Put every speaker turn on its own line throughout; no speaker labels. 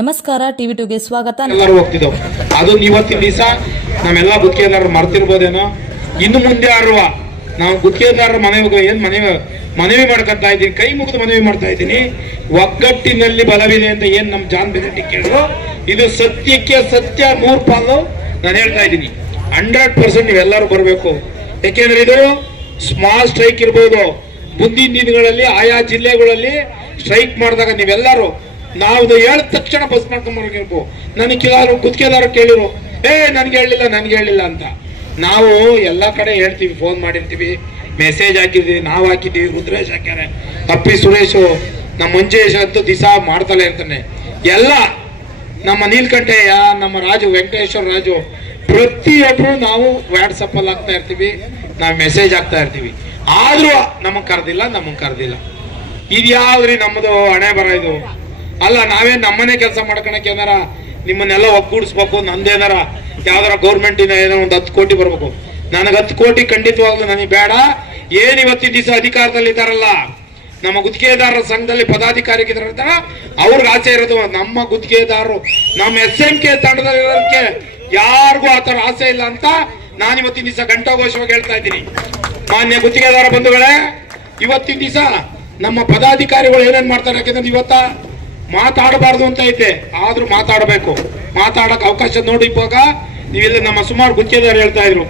ನಮಸ್ಕಾರ, ಟಿವಿ ಟುಗೆ ಸ್ವಾಗತ.
ಎಲ್ಲರೂ ಹೋಗ್ತಿದ್ದವು ಅದು ಇವತ್ತಿನ ದಿವಸ ನಾವೆಲ್ಲ ಗುತ್ತಿಗೆದಾರರು ಮರ್ತಿರ್ಬೋದೇನೋ ಇನ್ನು ಮುಂದೆ ಆರುವ ನಾವು ಗುತ್ತಿಗೆದಾರರ ಮನೆಗೆ ಏನ್ ಮನವಿ ಮನವಿ ಮಾಡ್ಕೊತಾ ಇದ್ದೀನಿ? ಕೈ ಮುಗಿದು ಮನವಿ ಮಾಡ್ತಾ ಇದ್ದೀನಿ. ಒಗ್ಗಟ್ಟಿನಲ್ಲಿ ಬಲವಿದೆ ಅಂತ ಏನ್ ನಮ್ ಜಾನ್ ಬೆನೆಟ್ಟಿ ಕೇಳಿದ್ರು? ಇದು ಸತ್ಯಕ್ಕೆ ಸತ್ಯ ನೂರು ಪಾಲು ನಾನು ಹೇಳ್ತಾ ಇದ್ದೀನಿ. ಹಂಡ್ರೆಡ್ ಪರ್ಸೆಂಟ್ ನೀವೆಲ್ಲರೂ ಬರಬೇಕು. ಯಾಕೆಂದ್ರೆ ಇದು ಸ್ಮಾಲ್ ಸ್ಟ್ರೈಕ್ ಇರ್ಬೋದು. ಮುಂದಿನ ದಿನಗಳಲ್ಲಿ ಆಯಾ ಜಿಲ್ಲೆಗಳಲ್ಲಿ ಸ್ಟ್ರೈಕ್ ಮಾಡಿದಾಗ ನೀವೆಲ್ಲರೂ ನಾವು ಹೇಳಿದ ತಕ್ಷಣ ಬಸ್ ಮಾಡ್ಕೊಂಡ್ಬರ್ಬೇಕು ನನಗೆ ಕೆಲವರು ಗುತ್ತಿಗೆದಾರ ಕೇಳಿರು. ಏ, ನನ್ಗೆ ಹೇಳಿಲ್ಲ ನನ್ಗೆ ಹೇಳಿಲ್ಲ ಅಂತ. ನಾವು ಎಲ್ಲ ಕಡೆ ಹೇಳ್ತೀವಿ ಫೋನ್ ಮಾಡಿರ್ತೀವಿ. ಮೆಸೇಜ್ ಹಾಕಿದ್ವಿ, ನಾವು ಹಾಕಿದ್ದೀವಿ ರುದ್ರೇಶ್ ಹಾಕ್ಯಾರೆ. ಅಪ್ಪಿ ಸುರೇಶು ನಮ್ಮ ಮಂಜೇಶ್ ಅಂತೂ ದಿಸ ಮಾಡ್ತಲೇ ಇರ್ತಾನೆ ಎಲ್ಲ ನಮ್ಮ ನೀಲ್ಕಂಠಯ್ಯ, ನಮ್ಮ ರಾಜು ವೆಂಕಟೇಶ್ವರ ರಾಜು ಪ್ರತಿಯೊಬ್ಬರು ನಾವು ವಾಟ್ಸಪ್ ಅಲ್ಲಿ ಹಾಕ್ತಾ ಇರ್ತೀವಿ. ನಾವು ಮೆಸೇಜ್ ಹಾಕ್ತಾ ಇರ್ತೀವಿ. ಆದರೂ ನಮಗೆ ಕರೆದಿಲ್ಲ, ನಮಗ್ ಕರೆದಿಲ್ಲ. ಇದ್ಯಾವ್ರಿ ನಮ್ಮದು ಹಣೆ ಬರ ಇದು? ಅಲ್ಲ ನಾವೇ ನಮ್ಮನೆ ಕೆಲಸ ಮಾಡ್ಕೊಳಕ್ಕೆ ಏನಾರ ನಿಮ್ಮನ್ನೆಲ್ಲ ಒಗ್ಗೂಡಿಸ್ಬೇಕು ನಂದೇನಾರ ಯಾವ್ದಾರ ಗೌರ್ಮೆಂಟ್ ಇಂದ ಏನೋ ಒಂದು ಹತ್ತು ಕೋಟಿ ಬರ್ಬೇಕು. ನನಗೆ ಹತ್ತು ಕೋಟಿ ಖಂಡಿತವಾಗ್ಲೂ ನನಗೆ ಬೇಡ. ಏನ್ ಇವತ್ತಿನ ದಿವಸ ಅಧಿಕಾರದಲ್ಲಿ ಇದ್ದಾರಲ್ಲ, ನಮ್ಮ ಗುತ್ತಿಗೆದಾರರ ಸಂಘದಲ್ಲಿ ಪದಾಧಿಕಾರಿಗಿದಾರ ಅವ್ರಿಗೆ ಆಸೆ ಇರೋದು ನಮ್ಮ ಗುತ್ತಿಗೆದಾರರು. ನಮ್ಮ ಎಸ್ ಎಂ ಕೆ ತಂಡದಲ್ಲಿರೋದಕ್ಕೆ ಯಾರಿಗೂ ಆ ಥರ ಆಸೆ ಇಲ್ಲ ಅಂತ ನಾನು ಇವತ್ತಿನ ದಿವಸ ಘಂಟಾಘೋಷವಾಗಿ ಹೇಳ್ತಾ ಇದ್ದೀನಿ. ಮಾನ್ಯ ಗುತ್ತಿಗೆದಾರ ಬಂಧುಗಳೇ, ಇವತ್ತಿನ ದಿವಸ ನಮ್ಮ ಪದಾಧಿಕಾರಿಗಳು ಏನೇನ್ ಮಾಡ್ತಾರೆ, ಯಾಕಂದ್ರೆ ಇವತ್ತ ಮಾತಾಡಬಾರ್ದು ಅಂತ ಐತೆ. ಆದ್ರೂ ಮಾತಾಡಬೇಕು. ಮಾತಾಡಕ್ ಅವಕಾಶ ನೋಡಿ ಇವಾಗ ನೀವಿಲ್ಲಿ ನಮ್ಮ ಸುಮಾರು ಗುತ್ತಿಗೆದಾರ ಹೇಳ್ತಾ ಇದ್ರು.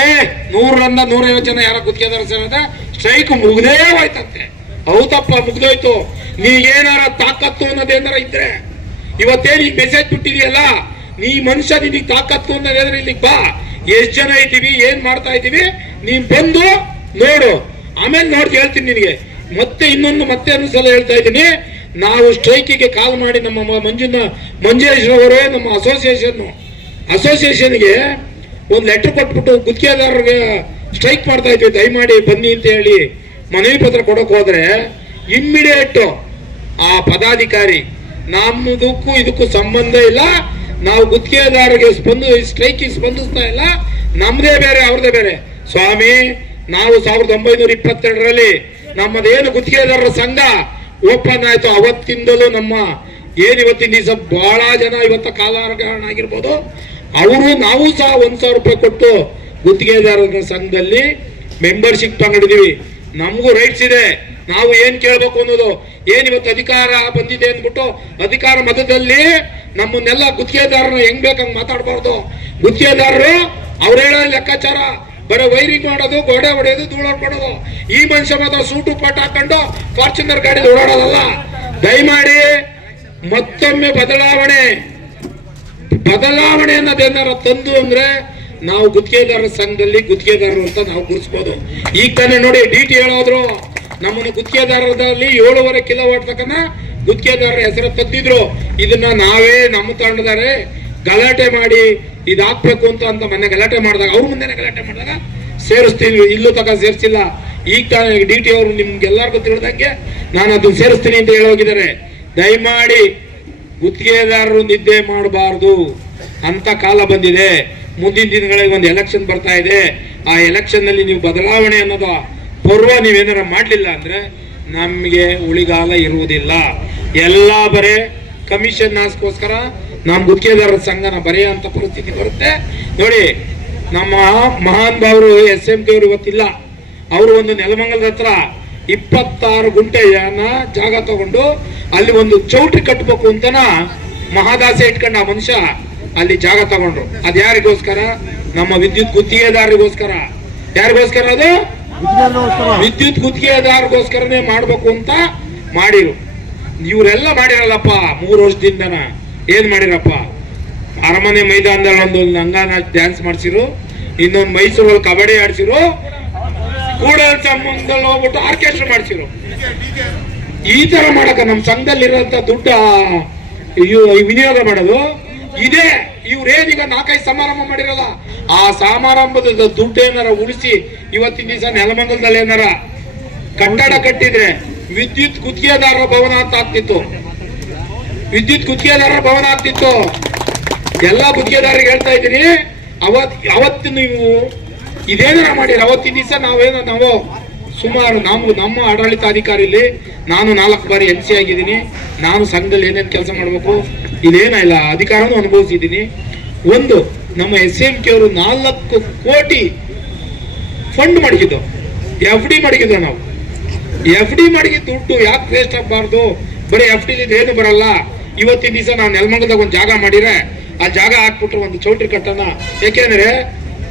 ಏ, ನೂರರಿಂದ ನೂರೈವತ್ತು ಜನ ಯಾರ ಗುತ್ತಿಗೆದಾರ ಸೇರಿದ್ರೆ ಸ್ಟ್ರೈಕ್ ಮುಗ್ದೇ ಹೋಯ್ತಂತೆ. ಹೌದಪ್ಪ, ಮುಗ್ದೋಯ್ತು. ನೀಗೇನಾರ ತಾಕತ್ತು ಅನ್ನೋದೇನಾರ ಇದ್ರೆ ಇವತ್ತೇನು ಈಗ ಮೆಸೇಜ್ ಬಿಟ್ಟಿದೆಯಲ್ಲ ನೀ ಮನುಷ್ಯ, ನಿನಗೆ ತಾಕತ್ತು ಅನ್ನೋದೇನಾರ ಇಲ್ಲಿ ಬಾ. ಎಷ್ಟ್ ಜನ ಇದ್ದೀವಿ, ಏನ್ ಮಾಡ್ತಾ ಇದ್ದೀವಿ, ನೀನ್ ಬಂದು ನೋಡು. ಆಮೇಲೆ ನೋಡಿ ಹೇಳ್ತೀನಿ ನಿನಗೆ. ಮತ್ತೆ ಇನ್ನೊಂದು ಮತ್ತೆ ಒಂದು ಸಲ ಹೇಳ್ತಾ ಇದ್ದೀನಿ. ನಾವು ಸ್ಟ್ರೈಕಿಗೆ ಕಾಲ್ ಮಾಡಿ ನಮ್ಮ ಮಂಜುನ ಮಂಜೇಶ್ ನಮ್ಮ ಅಸೋಸಿಯೇಷನ್ ಅಸೋಸಿಯೇಷನ್ಗೆ ಒಂದು ಲೆಟರ್ ಕೊಟ್ಬಿಟ್ಟು ಗುತ್ತಿಗೆದಾರರಿಗೆ ಸ್ಟ್ರೈಕ್ ಮಾಡ್ತಾ ಇದ್ವಿ. ದಯಮಾಡಿ ಬನ್ನಿ ಅಂತ ಹೇಳಿ ಮನವಿ ಪತ್ರ ಕೊಡಕ್ ಹೋದ್ರೆ ಇಮ್ಮಿಡಿಯೇಟ್ ಆ ಪದಾಧಿಕಾರಿ ನಮ್ಮದಕ್ಕೂ ಇದಕ್ಕೂ ಸಂಬಂಧ ಇಲ್ಲ. ನಾವು ಗುತ್ತಿಗೆದಾರರಿಗೆ ಸ್ಪಂದ ಸ್ಟ್ರೈಕಿಗೆ ಸ್ಪಂದಿಸ್ತಾ ಇಲ್ಲ. ನಮ್ದೇ ಬೇರೆ, ಅವ್ರದೇ ಬೇರೆ. ಸ್ವಾಮಿ, ನಾವು ಸಾವಿರದ ಒಂಬೈನೂರ ಇಪ್ಪತ್ತೆರಡರಲ್ಲಿ ನಮ್ಮದೇನು ಗುತ್ತಿಗೆದಾರರ ಸಂಘ? ಓಪನ್ ಆಯ್ತು. ಅವತ್ತಿಂದಲೂ ನಮ್ಮ ಏನ್ ಇವತ್ತಿನ ದಿವಸ ಬಹಳ ಜನ ಇವತ್ತ ಕಾಲಹರಣ ಆಗಿರ್ಬೋದು. ಅವರು ನಾವು ಸಹ ಒಂದ್ ಸಾವಿರ ರೂಪಾಯಿ ಕೊಟ್ಟು ಗುತ್ತಿಗೆದಾರರ ಸಂಘದಲ್ಲಿ ಮೆಂಬರ್ಶಿಪ್ ತಗೊಂಡಿದೀವಿ. ನಮಗೂ ರೈಟ್ಸ್ ಇದೆ. ನಾವು ಏನ್ ಕೇಳ್ಬೇಕು ಅನ್ನೋದು. ಏನ್ ಇವತ್ತು ಅಧಿಕಾರ ಬಂದಿದೆ ಅಂದ್ಬಿಟ್ಟು ಅಧಿಕಾರ ಮತದಲ್ಲಿ ನಮ್ಮನ್ನೆಲ್ಲ ಗುತ್ತಿಗೆದಾರರು ಹೆಂಗ್ ಬೇಕಂಗ್ ಮಾತಾಡಬಾರ್ದು. ಗುತ್ತಿಗೆದಾರರು ಅವ್ರ ಹೇಳೋ ಲೆಕ್ಕಾಚಾರ. ಬರೀ ವೈರಿಂಗ್ ಮಾಡೋದು ಗೋಡೆ ಹೊಡೆಯೋದು, ಧೂಳು ಹೊಡ್ಕೊಡೋದು ಈ ಮನುಷ್ಯ ಮಾತ್ರ ಸೂಟು ಪಾಟ್ ಹಾಕೊಂಡು ಫಾರ್ಚುನರ್ ಗಾಡಿ ಓಡಾಡೋದಲ್ಲ. ದಯಮಾಡಿ ಮತ್ತೊಮ್ಮೆ ಬದಲಾವಣೆ. ಬದಲಾವಣೆ ಅನ್ನೋದೇನಾರ ತಂದು ಅಂದ್ರೆ ನಾವು ಗುತ್ತಿಗೆದಾರರ ಸಂಘದಲ್ಲಿ ಗುತ್ತಿಗೆದಾರರು ಅಂತ ನಾವು ಗುರುಸ್ಬೋದು ಈಗ ತಾನೇ ನೋಡಿ ಡಿ ಟಿ ಹೇಳೋದ್ರು, ನಮ್ಮನ್ನು ಗುತ್ತಿಗೆದಾರರಲ್ಲಿ ಏಳುವರೆ ಕಿಲೋ ವಾಟ್ ಗುತ್ತಿಗೆದಾರರ ಹೆಸರು ತಂದಿದ್ರು. ಇದನ್ನ ನಾವೇ ನಮ್ಮ ತಂಡದಾರೆ ಗಲಾಟೆ ಮಾಡಿ ಇದು ಹಾಕ್ಬೇಕು ಅಂತ ಅಂತ ಮೊನ್ನೆ ಗಲಾಟೆ ಮಾಡಿದಾಗ, ಅವ್ರ ಮುಂದೆನೆ ಗಲಾಟೆ ಮಾಡಿದಾಗ ಸೇರಿಸ್ತೀವಿ ಇಲ್ಲೂ ತಕ ಸೇರಿಸಿಲ್ಲ. ಈಗ ಡಿ ಟಿ ಅವರು ನಿಮ್ಗೆಲ್ಲರಿಗೂ ತಿಳಿದಂಗೆ ನಾನು ಅದನ್ನ ಸೇರಿಸ್ತೀನಿ ಅಂತ ಹೇಳೋಗಿದ್ದಾರೆ ದಯಮಾಡಿ ಗುತ್ತಿಗೆದಾರರು ನಿದ್ದೆ ಮಾಡಬಾರ್ದು. ಅಂತ ಕಾಲ ಬಂದಿದೆ. ಮುಂದಿನ ದಿನಗಳಿಗೆ ಒಂದು ಎಲೆಕ್ಷನ್ ಬರ್ತಾ ಇದೆ. ಆ ಎಲೆಕ್ಷನ್ನಲ್ಲಿ ನೀವು ಬದಲಾವಣೆ ಅನ್ನೋದು ಪರ್ವ ನೀವೇನಾರ ಮಾಡಲಿಲ್ಲ ಅಂದ್ರೆ ನಮಗೆ ಉಳಿಗಾಲ ಇರುವುದಿಲ್ಲ. ಎಲ್ಲ ಬರೇ ಕಮಿಷನ್ ಆಸ್ಕೋಸ್ಕರ ನಮ್ಮ ಗುತ್ತಿಗೆದಾರರ ಸಂಘನ ಬರೆಯುವಂತ ಪರಿಸ್ಥಿತಿ ಬರುತ್ತೆ. ನೋಡಿ, ನಮ್ಮ ಮಹಾನ್ ಭಾವರು ಎಸ್ ಎಂ ಕೆ ಅವರು ಇವತ್ತಿಲ್ಲ. ಅವರು ಒಂದು ನೆಲಮಂಗಲದ ಹತ್ರ ಇಪ್ಪತ್ತಾರು ಗುಂಟೆಯನ್ನ ಜಾಗ ತಗೊಂಡು ಅಲ್ಲಿ ಒಂದು ಚೌಟ್ರಿ ಕಟ್ಟಬೇಕು ಅಂತನ ಮಹಾದಾಸೆ ಇಟ್ಕೊಂಡ ಆ ಮನುಷ್ಯ ಅಲ್ಲಿ ಜಾಗ ತಗೊಂಡ್ರು. ಅದ್ ಯಾರಿಗೋಸ್ಕರ? ನಮ್ಮ ವಿದ್ಯುತ್ ಗುತ್ತಿಗೆದಾರರಿಗೋಸ್ಕರ. ಯಾರಿಗೋಸ್ಕರ ಅದು? ವಿದ್ಯುತ್ ಗುತ್ತಿಗೆದಾರರಿಗೋಸ್ಕರನೇ ಮಾಡ್ಬೇಕು ಅಂತ ಮಾಡಿರು. ಇವರೆಲ್ಲ ಮಾಡಿರಲ್ಲಪ್ಪ ಮೂರು ವರ್ಷದಿಂದನ. ಏನ್ ಮಾಡಿರಪ್ಪ? ಅರಮನೆ ಮೈದಾನದಲ್ಲಿ ಒಂದು ನಂಗಾನ ಡ್ಯಾನ್ಸ್ ಮಾಡಿಸಿರು, ಇನ್ನೊಂದು ಮೈಸೂರಲ್ಲಿ ಕಬಡ್ಡಿ ಆಡಿಸಿರು ಕೂಡ ಸಂಬಂಧದಲ್ಲಿ ಹೋಗ್ಬಿಟ್ಟು ಆರ್ಕೆಸ್ಟ್ರಾ ಮಾಡಿಸಿರು. ಈ ತರ ಮಾಡಕ ನಮ್ ಸಂಘದಲ್ಲಿರೋಂತ ದುಡ್ಡ ವಿನಿಯೋಗ ಮಾಡೋದು. ಇದೇ ಇವ್ರೇನೀಗ ನಾಲ್ಕೈದು ಸಮಾರಂಭ ಮಾಡಿರಲ್ಲ, ಆ ಸಮಾರಂಭದ ದುಡ್ಡು ಏನಾರ ಉಳಿಸಿ ಇವತ್ತಿನ ದಿವಸ ನೆಲಮಂಗಲದಲ್ಲಿ ಏನಾರ ಕಟ್ಟಡ ಕಟ್ಟಿದ್ರೆ ವಿದ್ಯುತ್ ಗುತ್ತಿಗೆದಾರರ ಭವನ ಅಂತ ಆಗ್ತಿತ್ತು. ವಿದ್ಯುತ್ ಗುತ್ತಿಗೆದಾರರ ಭವನ ಆಗ್ತಿತ್ತು. ಎಲ್ಲಾ ಗುತ್ತಿಗೆದಾರರಿಗೆ ಹೇಳ್ತಾ ಇದ್ದೀನಿ, ಅವತ್, ಅವತ್ತು ನೀವು ಇದೇನಾರ ಮಾಡಿರ ಅವತ್ತಿನ ದಿವಸ ನಾವೇನೋ ನಾವು ಸುಮಾರು ನಾವು ನಮ್ಮ ಆಡಳಿತಾಧಿಕಾರಿಲಿ ನಾನು ನಾಲ್ಕು ಬಾರಿ ಎಂ ಸಿ ಆಗಿದ್ದೀನಿ. ನಾನು ಸಂಘದಲ್ಲಿ ಏನೇನು ಕೆಲಸ ಮಾಡಬೇಕು ಇದೇನಿಲ್ಲ ಅಧಿಕಾರನೂ ಅನುಭವಿಸಿದ್ದೀನಿ. ಒಂದು, ನಮ್ಮ ಎಸ್ ಎಂ ಕೆ ಅವರು ನಾಲ್ಕು ಕೋಟಿ ಫಂಡ್ ಮಡಗಿದ್ದು. ಎಫ್ ಡಿ ಮಡಗಿದ್ದು ನಾವು. ಎಫ್ ಡಿ ಮಡಗಿ ದುಡ್ಡು ಯಾಕೆ ವೇಸ್ಟ್ ಆಗಬಾರ್ದು? ಬರೀ ಎಫ್ ಡಿ ಏನು ಬರಲ್ಲ. ಇವತ್ತಿನ ದಿವಸ ನಾನು ನೆಲಮಂಗಲದಾಗ ಒಂದು ಜಾಗ ಮಾಡಿದ್ರೆ, ಆ ಜಾಗ ಹಾಕ್ಬಿಟ್ರೆ ಒಂದು ಚೌಟ್ರಿ ಕಟ್ಟೋಣ. ಯಾಕೆಂದ್ರೆ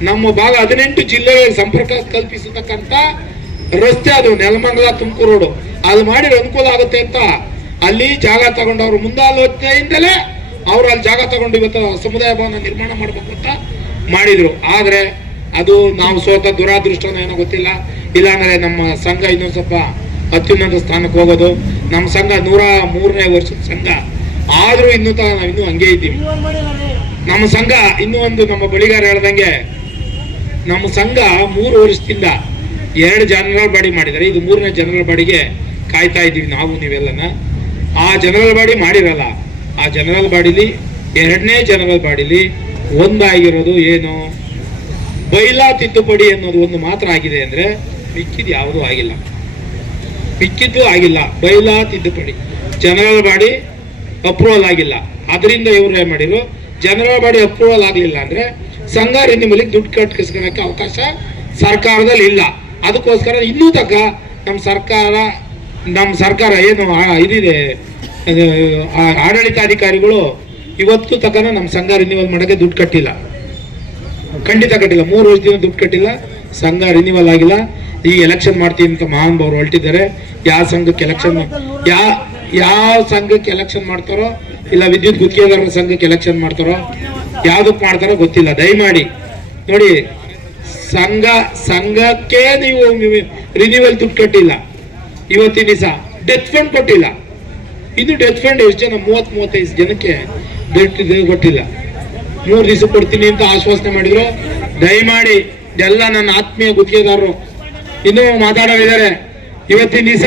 ನಮ್ಮ ಭಾಗ ಹದಿನೆಂಟು ಜಿಲ್ಲೆಗಳಿಗೆ ಸಂಪರ್ಕ ಕಲ್ಪಿಸತಕ್ಕಂತ ರಸ್ತೆ ಅದು, ನೆಲಮಂಗಲ ತುಮಕೂರು ರೋಡು. ಅಲ್ಲಿ ಮಾಡಿದ್ರೆ ಅನುಕೂಲ ಆಗುತ್ತೆ ಅಂತ ಅಲ್ಲಿ ಜಾಗ ತಗೊಂಡವ್ರು ಮುಂದಾಲೋಚನೆಯಿಂದಲೇ ಅವ್ರು ಅಲ್ಲಿ ಜಾಗ ತಗೊಂಡು ಇವತ್ತು ಸಮುದಾಯ ಭವನ ನಿರ್ಮಾಣ ಮಾಡ್ಬೇಕು ಅಂತ ಮಾಡಿದ್ರು. ಆದರೆ ಅದು ನಾವು ಸೋತ ದುರಾದೃಷ್ಟ ಏನೋ ಗೊತ್ತಿಲ್ಲ. ಇಲ್ಲಾಂದ್ರೆ ನಮ್ಮ ಸಂಘ ಇನ್ನೊಂದು ಸ್ವಲ್ಪ ಅತ್ಯುನ್ನತ ಸ್ಥಾನಕ್ಕೆ ಹೋಗೋದು. ನಮ್ಮ ಸಂಘ ನೂರ ಮೂರನೇ ವರ್ಷದ ಸಂಘ. ಆದ್ರೂ ಇನ್ನೂ ತ ಇನ್ನೂ ಹಂಗೆ ಇದ್ದೀವಿ. ನಮ್ಮ ಸಂಘ ಇನ್ನೂ ಒಂದು ನಮ್ಮ ಬಳಿಗಾರ ಹೇಳ್ದಂಗೆ, ನಮ್ಮ ಸಂಘ ಮೂರು ವರ್ಷದಿಂದ ಎರಡು ಜನರಲ್ ಬಾಡಿ ಮಾಡಿದ್ದಾರೆ. ಇದು ಮೂರನೇ ಜನರಲ್ ಬಾಡಿಗೆ ಕಾಯ್ತಾ ಇದ್ದೀವಿ ನಾವು, ನೀವೆಲ್ಲನ? ಆ ಜನರಲ್ ಬಾಡಿ ಮಾಡಿರಲ್ಲ. ಆ ಜನರಲ್ ಬಾಡಿಲಿ, ಎರಡನೇ ಜನರಲ್ ಬಾಡಿಲಿ ಒಂದಾಗಿರೋದು ಏನು? ಬೈಲಾ ತಿದ್ದುಪಡಿ ಅನ್ನೋದು ಒಂದು ಮಾತ್ರ ಆಗಿದೆ ಅಂದ್ರೆ ಮಿಕ್ಕಿದ್ ಯಾವುದೂ ಆಗಿಲ್ಲ. ಮಿಕ್ಕಿದ್ದು ಆಗಿಲ್ಲ. ಬೈಲಾ ತಿದ್ದುಪಡಿ. ಜನರಲ್ ಬಾಡಿ ಅಪ್ರೂವಲ್ ಆಗಿಲ್ಲ. ಅದರಿಂದ ಇವ್ರು ಏನ್ ಮಾಡಿದ್ರು? ಜನರಲ್ ಬಾಡಿ ಅಪ್ರೂವಲ್ ಆಗ್ಲಿಲ್ಲ ಅಂದ್ರೆ ಸಂಘ ರಿನಿಮಲಿ ದುಡ್ಡು ಕಟ್ಕಿಸ್ಕೊಳಕ್ಕೆ ಅವಕಾಶ ಸರ್ಕಾರದಲ್ಲಿ ಇಲ್ಲ. ಅದಕ್ಕೋಸ್ಕರ ಇನ್ನೂ ತಕ್ಕ ನಮ್ಮ ಸರ್ಕಾರ ನಮ್ಮ ಸರ್ಕಾರ ಏನು ಇದಿದೆ ಆಡಳಿತಾಧಿಕಾರಿಗಳು ಇವತ್ತು ತಕ ನಮ್ಮ ಸಂಘ ರಿನಿವಲ್ ಮಾಡಕ್ಕೆ ದುಡ್ಡು ಕಟ್ಟಿಲ್ಲ. ಖಂಡಿತ ಕಟ್ಟಿಲ್ಲ. ಮೂರು ವರ್ಷದಿಂದ ದುಡ್ಡು ಕಟ್ಟಿಲ್ಲ. ಸಂಘ ರಿನಿವಲ್ ಆಗಿಲ್ಲ. ಈ ಎಲೆಕ್ಷನ್ ಮಾಡ್ತೀವಿ ಅಂತ ಮಹಾನ್ ಹೊರಟಿದ್ದಾರೆ. ಯಾವ ಸಂಘಕ್ಕೆ ಎಲೆಕ್ಷನ್ ಯಾ ಯಾವ ಸಂಘಕ್ಕೆ ಎಲೆಕ್ಷನ್ ಮಾಡ್ತಾರೋ ಇಲ್ಲ ವಿದ್ಯುತ್ ಗುತ್ತಿಗೆದಾರರ ಸಂಘಕ್ಕೆ ಎಲೆಕ್ಷನ್ ಮಾಡ್ತಾರೋ, ಯಾವ್ದಕ್ ಮಾಡ್ತಾರೋ ಗೊತ್ತಿಲ್ಲ. ದಯಮಾಡಿ ನೋಡಿ, ಸಂಘ, ಸಂಘಕ್ಕೆ ನೀವು ರಿನ್ಯೂವಲ್ ದುಡ್ಡು ಕಟ್ಟಿಲ್ಲ. ಇವತ್ತಿನ ದಿವಸ ಡೆತ್ ಫಂಡ್ ಕೊಟ್ಟಿಲ್ಲ. ಇದು ಡೆತ್ ಫಂಡ್ ಎಷ್ಟು ಜನ ಮೂವತ್ ಮೂವತ್ತೈದು ಜನಕ್ಕೆ ದುಡ್ಡು ಕೊಟ್ಟಿಲ್ಲ. ಮೂರು ದಿವಸ ಕೊಡ್ತೀನಿ ಅಂತ ಆಶ್ವಾಸನೆ ಮಾಡಿದ್ರು. ದಯಮಾಡಿ ಎಲ್ಲ ನನ್ನ ಆತ್ಮೀಯ ಗುತ್ತಿಗೆದಾರರು ಇನ್ನೂ ಮಾತಾಡೋರಿದ್ದಾರೆ. ಇವತ್ತಿನ ದಿವಸ